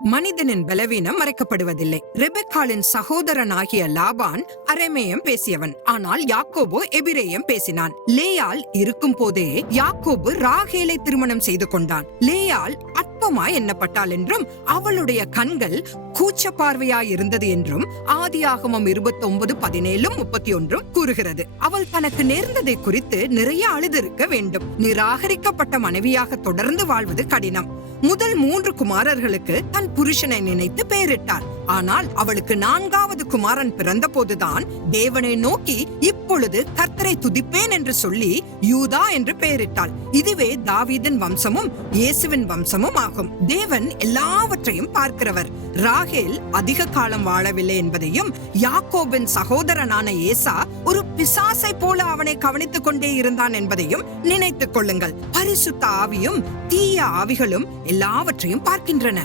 மனிதனின் பலவீனம் மறைக்கப்படுவதில்லை. ரெபெக்காளின் சகோதரனாகிய லாபான் அரமேயம் பேசியவன், ஆனால் யாக்கோபு எபிரேயம் பேசினான். லேயாள் இருக்கும் போதே யாக்கோபு ராகேலை திருமணம் செய்து கொண்டான். லேயாள் அற்பமாய் எண்ணப்பட்டாள் என்றும் அவளுடைய கண்கள் கூச்ச பார்வையாய் இருந்தது என்றும் ஆதியாகமம் 29:17-31 கூறுகிறது. அவள் தனக்கு நேர்ந்ததை குறித்து நிறைய அழுதிருக்க வேண்டும். நிராகரிக்கப்பட்ட மனைவியாக தொடர்ந்து வாழ்வது கடினம். முதல் 3 குமாரர்களுக்கு தன் புருஷனை நினைத்து பெயரிட்டார். ஆனால் அவளுக்கு 4வது குமாரன் பிறந்த போதுதான் தேவனை நோக்கி, இப்பொழுது கர்த்தரை துதிப்பேன் என்று சொல்லி யூதா என்று பெயரிட்டாள். இதுவே தாவீதின் வம்சமும் இயேசுவின் வம்சமும் ஆகும். தேவன் எல்லாவற்றையும் பார்க்கிறவர். ராகேல் அதிக காலம் வாழவில்லை என்பதையும், யாக்கோபின் சகோதரனான ஏசா ஒரு பிசாசை போல அவனை கவனித்துக் கொண்டே இருந்தான் என்பதையும் நினைத்துக் கொள்ளுங்கள். பரிசுத்த ஆவியும் தீய ஆவிகளும் எல்லாவற்றையும் பார்க்கின்றன.